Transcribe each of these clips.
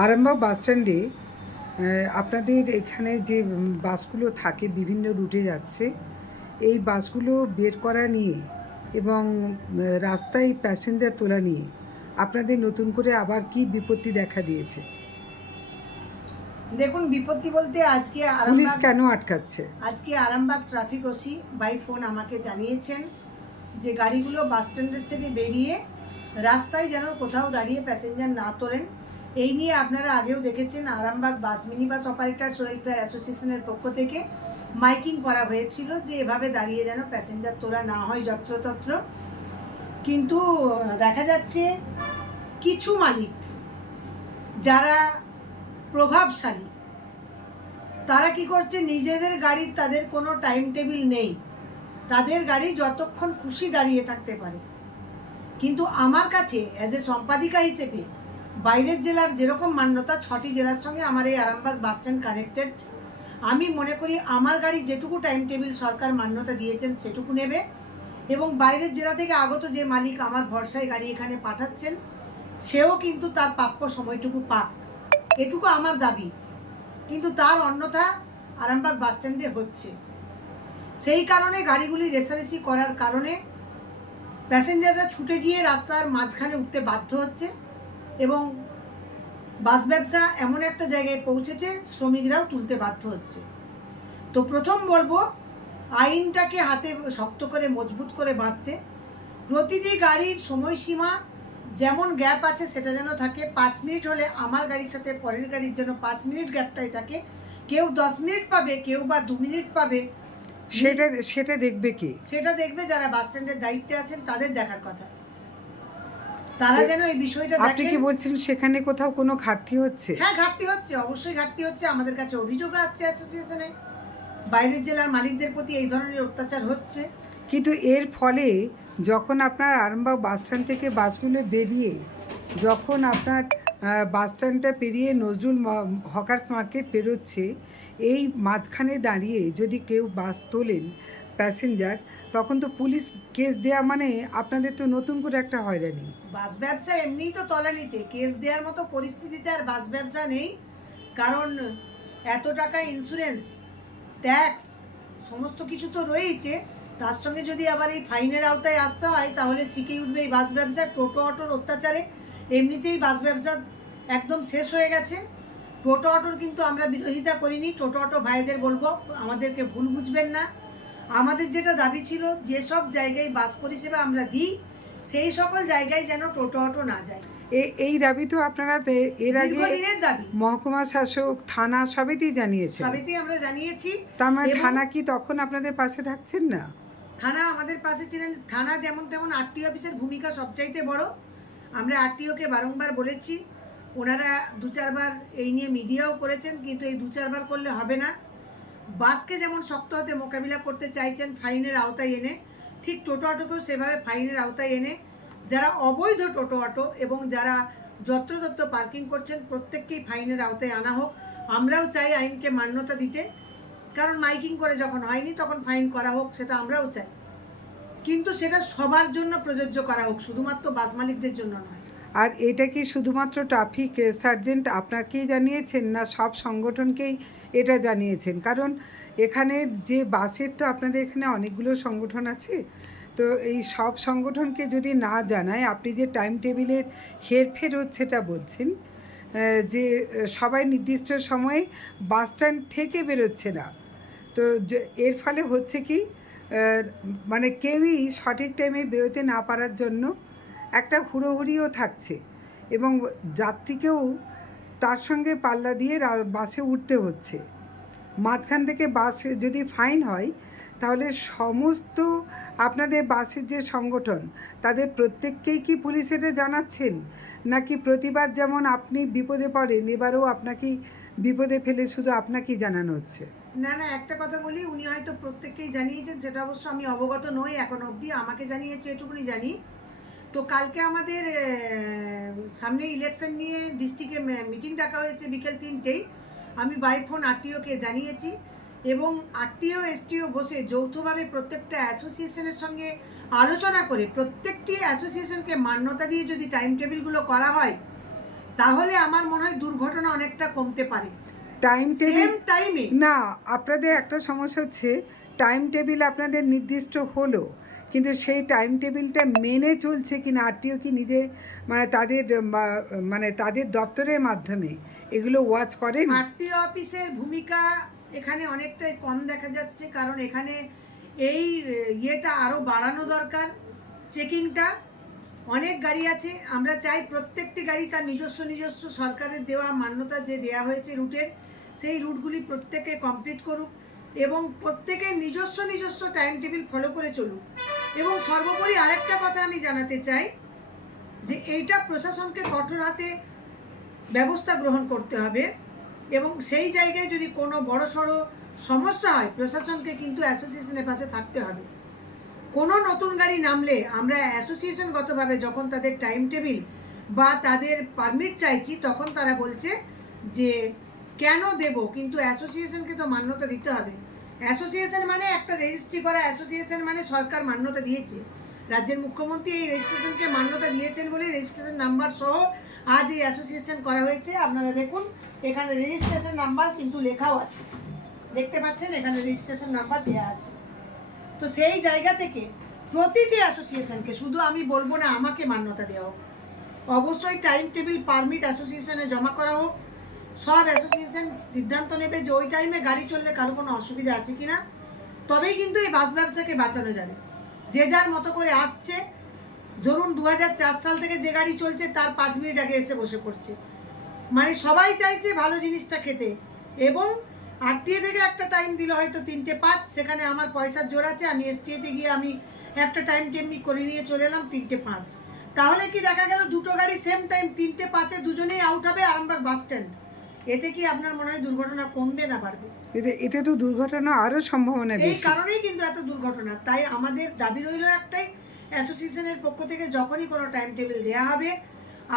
আরামবাগ বাস স্ট্যান্ডে আপনাদের এখানে যে বাসগুলো থাকে বিভিন্ন রুটে যাচ্ছে, এই বাসগুলো বের করা নিয়ে এবং রাস্তায় প্যাসেঞ্জার তোলা নিয়ে আপনাদের নতুন করে আবার কি বিপত্তি দেখা দিয়েছে? দেখুন, বিপত্তি বলতে আজকে পুলিশ কেন আটকাচ্ছে? Arambagh traffic OC by phone আমাকে জানিয়েছেন যে গাড়িগুলো বাস স্ট্যান্ডের থেকে বেরিয়ে রাস্তায় যেন কোথাও দাঁড়িয়ে প্যাসেঞ্জার না তোলেন। এই নিয়ে আপনারা আগেও দেখেছেন, আরামবাগ বাস মিনি বাস অপারেটার্স ওয়েলফেয়ার অ্যাসোসিয়েশনের পক্ষ থেকে মাইকিং করা হয়েছিল যে এভাবে দাঁড়িয়ে যেন প্যাসেঞ্জার তোলা না হয় যত্রতত্র। কিন্তু দেখা যাচ্ছে কিছু মালিক যারা প্রভাবশালী, তারা কি করছে, নিজেদের গাড়ির তাদের কোনো টাইম টেবিল নেই, তাদের গাড়ি যতক্ষণ খুশি দাঁড়িয়ে থাকতে পারে। কিন্তু আমার কাছে অ্যাজ এ সম্পাদিকা হিসেবে বাইরের জেলার যেরকম মান্যতা, 6টি জেলার সঙ্গে আমার এই আরামবাগ বাস স্ট্যান্ড কানেক্টেড, আমি মনে করি আমার গাড়ি যেটুকু টাইম টেবিল সরকার মান্যতা দিয়েছেন সেটুকু নেবে, এবং বাইরের জেলা থেকে আগত যে মালিক আমার ভরসায় গাড়ি এখানে পাঠাচ্ছেন সেও কিন্তু তার প্রাপ্য সময়টুকু পাক, এটুকু আমার দাবি। কিন্তু তার অন্যথা আরামবাগ বাস স্ট্যান্ডে হচ্ছে। সেই কারণে গাড়িগুলি রেসারেসি করার কারণে প্যাসেঞ্জাররা ছুটে গিয়ে রাস্তার মাঝখানে উঠতে বাধ্য হচ্ছে, এবং বাস ব্যবসা এমন একটা জায়গায় পৌঁছেছে শ্রমিকরাও তুলতে বাধ্য হচ্ছে। তো প্রথম বলবো, আইনটাকে হাতে শক্ত করে মজবুত করে বাঁধতে, প্রতিটি গাড়ির সময়সীমা যেমন গ্যাপ আছে সেটা যেন থাকে। 5 মিনিট হলে আমার গাড়ির সাথে পরের গাড়ির জন্য 5 মিনিট গ্যাপটাই থাকে। কেউ 10 মিনিট পাবে, কেউ বা 2 মিনিট পাবে, সেটা দেখবে কি? সেটা দেখবে যারা বাস স্ট্যান্ডের দায়িত্বে আছেন, তাদের দেখার কথা। তারা যেন এই বিষয়টা দেখেন। আপনি কি বলছেন সেখানে কোথাও কোনো ঘাটতি হচ্ছে? হ্যাঁ, ঘাটতি হচ্ছে, অবশ্যই ঘাটতি হচ্ছে। আমাদের কাছে অভিযোগ আসছে অ্যাসোসিয়েশনে, বাইরের জেলার মালিকদের প্রতি এই ধরনের অত্যাচার হচ্ছে। কিন্তু এর ফলে যখন আপনার আরামবাগ বাস স্ট্যান্ড থেকে বাসগুলো বেরিয়ে যখন আপনার বাস স্ট্যান্ডটা পেরিয়ে নজরুল হকার্স মার্কেট পেরোচ্ছে, এই মাঝখানে দাঁড়িয়ে যদি কেউ বাস তোলেন প্যাসেঞ্জার, তখন তো পুলিশ কেস দেয়া মানে আপনাদের তো নতুন করে একটা হয়রানি। বাস ব্যবসা এমনিই তো তলানিতে, কেস দেওয়ার মতো পরিস্থিতিতে আর বাস ব্যবসা নেই। কারণ এত টাকা ইন্স্যুরেন্স, ট্যাক্স, সমস্ত কিছু তো রয়েইছে। তার সঙ্গে যদি আবার এই ফাইনের আওতায় আসতে হয়, তাহলে শিখে উঠবে এই বাস ব্যবসা। টোটো অটোর অত্যাচারে এমনিতেই বাস ব্যবসা একদম শেষ হয়ে গেছে। টোটো অটোর কিন্তু আমরা বিরোধিতা করিনি। টোটো অটো ভাইদের বলবো, আমাদেরকে ভুল বুঝবেন না। আমাদের যেটা দাবি ছিল, যেসব জায়গায় বাস পরিষেবা আমরা দিই সেই সকল জায়গায় যেন টোটো অটো না যায়। এই দাবি তো আপনারা এর আগে দাবি মহকুমা শাসক, থানা সবেতেই জানিয়েছেন। সবেতেই আমরা জানিয়েছি। তার মানে থানা কি তখন আপনাদের পাশে থাকছেন না? থানা আমাদের পাশে ছিলেন। থানা যেমন তেমন আরটিও অফিসের ভূমিকা সবচাইতে বড়। আমরা আরটিওকে বারংবার বলেছি, ওনারা 2-4 বার এই নিয়ে মিডিয়াও করেছেন, কিন্তু এই 2-4 বার করলে হবে না। বাসকে যেমন শক্ত হাতে মোকাবিলা করতে চাইছেন ফাইনের আওতায় এনে, ঠিক টোটো অটোকেও সেভাবে ফাইনের আওতায় এনে যারা অবৈধ টোটো অটো এবং যারা যত্রতত্র পার্কিং করছেন প্রত্যেককেই ফাইনের আওতায় আনা হোক। আমরাও চাই আইনকে মান্যতা দিতে, কারণ মাইকিং করে যখন হয়নি তখন ফাইন করা হোক, সেটা আমরাও চাই। কিন্তু সেটা সবার জন্য প্রযোজ্য করা হোক, শুধুমাত্র বাস মালিকদের জন্য নয়। আর এটা কি শুধুমাত্র ট্রাফিক সার্জেন্ট আপনাকেই জানিয়েছেন, না সব সংগঠনকেই এটা জানিয়েছেন? কারণ এখানে যে বাসের তো আপনাদের এখানে অনেকগুলো সংগঠন আছে, তো এই সব সংগঠনকে যদি না জানায়, আপনি যে টাইম টেবিলের হেরফের হচ্ছেটা বলছেন, যে সবাই নির্দিষ্ট সময়ে বাস স্ট্যান্ড থেকে বেরোচ্ছে না, তো এর ফলে হচ্ছে কি, মানে কেউই সঠিক টাইমে বেরোতে না পারার জন্য একটা হুড়োহুড়িও থাকছে, এবং যাত্রীকেও তার সঙ্গে পাল্লা দিয়ে বাসে উঠতে হচ্ছে। মাঝখান থেকে বাস যদি ফাইন হয়, তাহলে সমস্ত আপনাদের বাসের যে সংগঠন তাদের প্রত্যেককেই কি পুলিশ এটা জানাচ্ছেন, নাকি প্রতিবার যেমন আপনি বিপদে পড়েন এবারেও আপনাকেই বিপদে ফেলে শুধু আপনাকেই জানানো হচ্ছে? না না, একটা কথা বলি, উনি হয়তো প্রত্যেককেই জানিয়েছেন, সেটা অবশ্য আমি অবগত নই এখন অবধি। আমাকে জানিয়েছে এটুকুনি জানি। তো কালকে আমাদের সামনে ইলেকশন নিয়ে ডিস্ট্রিক্টে মিটিং ডাকা হয়েছে বিকেল 3টেই। আমি বাই ফোন আরটিওকে জানিয়েছি, এবং আরটিও এসটিও বসে যৌথভাবে প্রত্যেকটা অ্যাসোসিয়েশনের সঙ্গে আলোচনা করে প্রত্যেকটি অ্যাসোসিয়েশনকে মান্যতা দিয়ে যদি টাইম টেবিলগুলো করা হয়, তাহলে আমার মনে হয় দুর্ঘটনা অনেকটা কমতে পারে। টাইম টেবিল সেম টাইমে না, আপনাদের একটা সমস্যা হচ্ছে টাইম টেবিল আপনাদের নির্দিষ্ট হলো, কিন্তু সেই টাইম টেবিলটা মেনে চলছে কি না আরটিও কি নিজে মানে তাদের মানে তাদের দপ্তরের মাধ্যমে এগুলো ওয়াচ করেন? আরটিও অফিসের ভূমিকা এখানে অনেকটাই কম দেখা যাচ্ছে, কারণ এখানে এই ইয়েটা আরও বাড়ানো দরকার। চেকিংটা অনেক গাড়ি আছে, আমরা চাই প্রত্যেকটি গাড়ি তার নিজস্ব নিজস্ব সরকারের দেওয়া মান্যতা যে দেওয়া হয়েছে রুটের, সেই রুটগুলি প্রত্যেকে কমপ্লিট করুক এবং প্রত্যেকের নিজস্ব নিজস্ব টাইম টেবিল ফলো করে চলুক। এবং সর্বোপরি আরেকটা কথা আমি জানাতে চাই যে এইটা প্রশাসনকে কঠোর হাতে ব্যবস্থা গ্রহণ করতে হবে এবং সেই জায়গায় যদি কোনো বড়সড় সমস্যা হয় প্রশাসনকে কিন্তু অ্যাসোসিয়েশনের পাশে থাকতে হবে। কোনো নতুন গাড়ি নামলে আমরা অ্যাসোসিয়েশনগতভাবে যখন তাদের টাইম টেবিল বা তাদের পারমিট চাইছি তখন তারা বলছে যে কেন দেব, কিন্তু অ্যাসোসিয়েশনকে তো মান্যতা দিতে হবে। অ্যাসোসিয়েশন মানে একটা রেজিস্ট্রি করা অ্যাসোসিয়েশন, মানে সরকার মান্যতা দিয়েছে, রাজ্যের মুখ্যমন্ত্রী এই রেজিস্ট্রেশনকে মান্যতা দিয়েছেন বলে রেজিস্ট্রেশন নাম্বার সহ আজ এই অ্যাসোসিয়েশন করা হয়েছে। আপনারা দেখুন এখানে রেজিস্ট্রেশন নাম্বার কিন্তু লেখাও আছে, দেখতে পাচ্ছেন এখানে রেজিস্ট্রেশন নাম্বার দেওয়া আছে। তো সেই জায়গা থেকে প্রতিটি অ্যাসোসিয়েশনকে, শুধু আমি বলবো না আমাকে মান্যতা দেওয়া হোক, অবশ্যই টাইম টেবিল পারমিট অ্যাসোসিয়েশনে জমা করা হোক। সব অ্যাসোসিয়েশন সিদ্ধান্ত নেবে যে ওই টাইমে গাড়ি চললে কারো কোনো অসুবিধা আছে কি না, তবেই কিন্তু এই বাস ব্যবসাকে বাঁচানো যাবে। যে যার মতো করে আসছে, ধরুন 2004 সাল থেকে যে গাড়ি চলছে তার 5 মিনিট আগে এসে বসে পড়ছে, মানে সবাই চাইছে ভালো জিনিসটা খেতে। এবং আরটিএ থেকে একটা টাইম দিল হয়তো 3টে 5, সেখানে আমার পয়সার জোর আছে, আমি এসটিএতে গিয়ে আমি একটা টাইম টেমনি করে নিয়ে চলে এলাম 3টে 5। তাহলে কি দেখা গেল দুটো গাড়ি সেম টাইম 3টে 5-এ দুজনেই আউট হবে আরামবাগ বাস স্ট্যান্ড। এতে কি আপনার মনে হয় দুর্ঘটনা কমবে না বাড়বে? এতে তো দুর্ঘটনা আরও সম্ভাবনা এই বেশি। কারণেই কিন্তু এত দুর্ঘটনা। তাই আমাদের দাবি রইল একটাই, অ্যাসোসিয়েশনের পক্ষ থেকে যখনই কোনো টাইম টেবিল দেওয়া হবে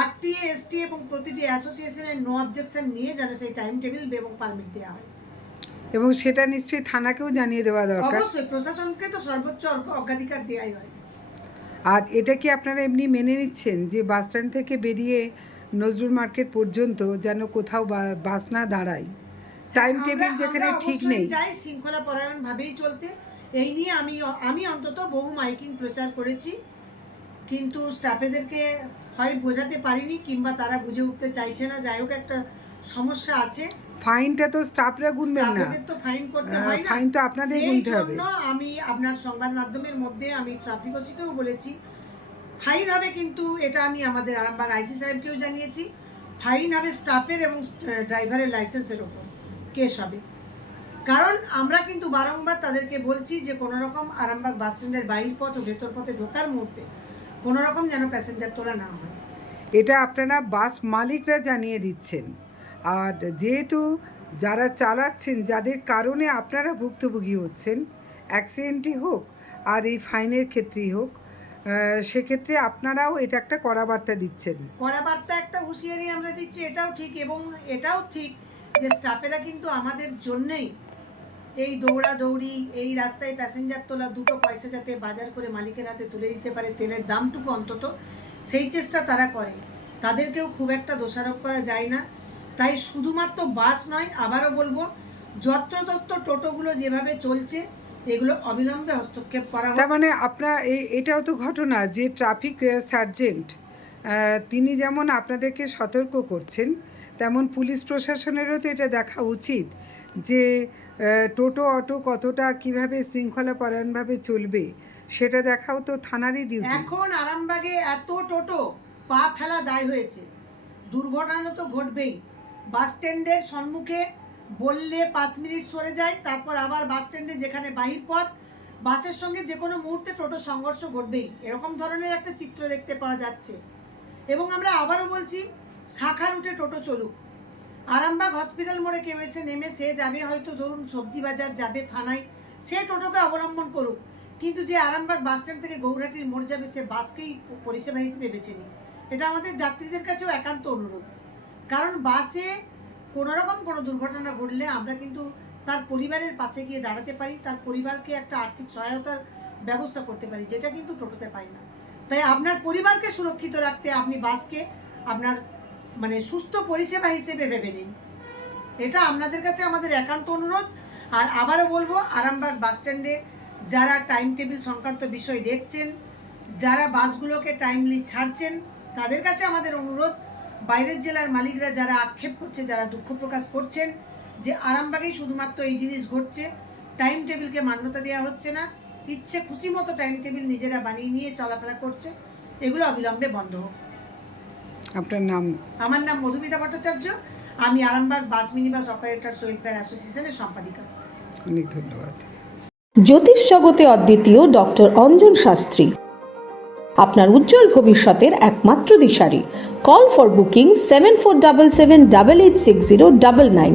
আরটিএ এসটি এবং প্রতিটি অ্যাসোসিয়েশনের নো অবজেকশন নিয়ে যেন সেই টাইম টেবিল এবং পারমিট দেওয়া হয়। এবং সেটা নিশ্চয়ই থানাকেও জানিয়ে দেওয়া দরকার। অবশ্যই প্রশাসনকে তো সর্বোচ্চ অগ্রাধিকার দেওয়াই হয়। আর এটা কি আপনারা এমনি মেনে নিচ্ছেন যে বাস স্ট্যান্ড থেকে বেরিয়ে নজরুল মার্কেট পর্যন্ত যেন কোথাও বাস না দাঁড়ায়? টাইম টেবিল যেখানে ঠিক নেই। চাই শৃঙ্খলা পরায়ণ ভাবেই চলতে। এই নিয়ে আমি অন্তত বহু মাইকিং প্রচার করেছি, কিন্তু স্টাফেদেরকে হয় বোঝাতে পারিনি কিংবা তারা বুঝে উঠতে চাইছে না। যাই হোক, একটা সমস্যা আছে। ফাইনটা তো স্টাফরা গুনবেন না, স্টাফেদের তো ফাইন করতে হয় না, ফাইন তো আপনাদের গুনতে হবে। সেই জন্য আমি আপনার সংবাদ মাধ্যমের মধ্যে আমি ট্রাফিক ওসিকেও বলেছি ফাইন হবে, কিন্তু এটা আমি আমাদের আরামবাগ আইসি সাহেবকেও জানিয়েছি। ফাইন হবে স্টাফের এবং ড্রাইভারের লাইসেন্সের ওপর কেস হবে। কারণ আমরা কিন্তু বারংবার তাদেরকে বলছি যে কোনো রকম আরামবাগ বাস স্ট্যান্ডের বাহির পথ ও ভেতর পথে ঢোকার মুহূর্তে কোনো রকম যেন প্যাসেঞ্জার তোলা না হয়। এটা আপনারা বাস মালিকরা জানিয়ে দিচ্ছেন। আর যেহেতু যারা চালাচ্ছেন, যাদের কারণে আপনারা ভুক্তভোগী হচ্ছেন, অ্যাক্সিডেন্টই হোক আর এই ফাইনের ক্ষেত্রেই হোক, সেক্ষেত্রে আপনারাও এটা একটা কড়া বার্তা দিচ্ছেন। কড়া বার্তা একটা হুঁশিয়ারি আমরা দিচ্ছি, এটাও ঠিক। এবং এটাও ঠিক যে স্টাফেরা কিন্তু আমাদের জন্যেই এই দৌড়াদৌড়ি, এই রাস্তায় প্যাসেঞ্জার তোলা, দুটো পয়সা যাতে বাজার করে মালিকের হাতে তুলে দিতে পারে, তেলের দামটুকু অন্তত, সেই চেষ্টা তারা করে। তাদেরকেও খুব একটা দোষারোপ করা যায় না। তাই শুধুমাত্র বাস নয়, আবারও বলবো, যত্রতত্র টোটোগুলো যেভাবে চলছে এগুলো অবিলম্বে হস্তক্ষেপ করা তার মানে আপনার এটাও তো ঘটনা যে ট্রাফিক সার্জেন্ট তিনি যেমন আপনাদেরকে সতর্ক করছেন, তেমন পুলিশ প্রশাসনেরও তো এটা দেখা উচিত যে টোটো অটো কতটা কিভাবে শৃঙ্খলা পরায়ণভাবে চলবে, সেটা দেখাও তো থানারই ডিউটি। এখন আরামবাগে এত টোটো পা ফেলা দায় হয়েছে, দুর্ঘটনা তো ঘটবেই। বাস স্ট্যান্ডের সম্মুখে বললে 5 মিনিট সরে যায়, তারপর আবার বাস স্ট্যান্ডে যেখানে বাহির পথ, বাসের সঙ্গে যে কোনো মুহূর্তে টোটো সংঘর্ষ ঘটবেই, এরকম ধরনের একটা চিত্র দেখতে পাওয়া যাচ্ছে। এবং আমরা আবারও বলছি, শাখা রুটে টোটো চলুক। আরামবাগ হসপিটাল মোড়ে কেউ এসে নেমে সে যাবে হয়তো ধরুন সবজি বাজার যাবে, থানায়, সে টোটোকে অবলম্বন করুক। কিন্তু যে আরামবাগ বাস স্ট্যান্ড থেকে গৌরহাটির মোড় যাবে সে বাসকেই পরিষেবা হিসেবে বেছে নিই। এটা আমাদের যাত্রীদের কাছেও একান্ত অনুরোধ। কারণ বাসে কোনোরকম কোনো দুর্ঘটনা ঘটলে আমরা কিন্তু তার পরিবারের পাশে গিয়ে দাঁড়াতে পারি, তার পরিবারকে একটা আর্থিক সহায়তার ব্যবস্থা করতে পারি, যেটা কিন্তু টোটোতে পাই না। তাই আপনার পরিবারকে সুরক্ষিত রাখতে আপনি বাসকে আপনার মানে সুস্থ পরিষেবা হিসেবে ভেবে নিন। এটা আপনাদের কাছে আমাদের একান্ত অনুরোধ। আর আবারও বলবো, আরামবাগ বাস স্ট্যান্ডে যারা টাইম টেবিল সংক্রান্ত বিষয় দেখছেন, যারা বাসগুলোকে টাইমলি ছাড়ছেন, তাদের কাছে আমাদের অনুরোধ, বাইরের জেলার মালিকরা যারা আক্ষেপ করছে, যারা দুঃখ প্রকাশ করছেন যে আরামবাগেই শুধুমাত্র এই জিনিস ঘটছে, টাইম টেবিলকে মান্যতা দেওয়া হচ্ছে না, ইচ্ছে খুশি মতো টাইম টেবিল নিজেরা বানিয়ে নিয়ে চলাফেরা করছে, এগুলো অবিলম্বে বন্ধ হোক। আপনার নাম? আমার নাম মধুমিতা ভট্টাচার্য, আমি আরামবাগ বাস মিনি বাস অপারেটর ওয়েলফেয়ার অ্যাসোসিয়েশনের সম্পাদিকা। অনেক ধন্যবাদ। জ্যোতিষ জগতে অদ্বিতীয় ডক্টর অঞ্জন শাস্ত্রী, আপনার উজ্জ্বল ভবিষ্যতের একমাত্র দিশারি। Call for booking 7477886099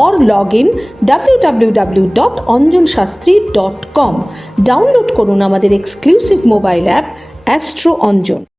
or log in www.anjanshastri.com। Download করুন আমাদের exclusive mobile app Astro Anjan.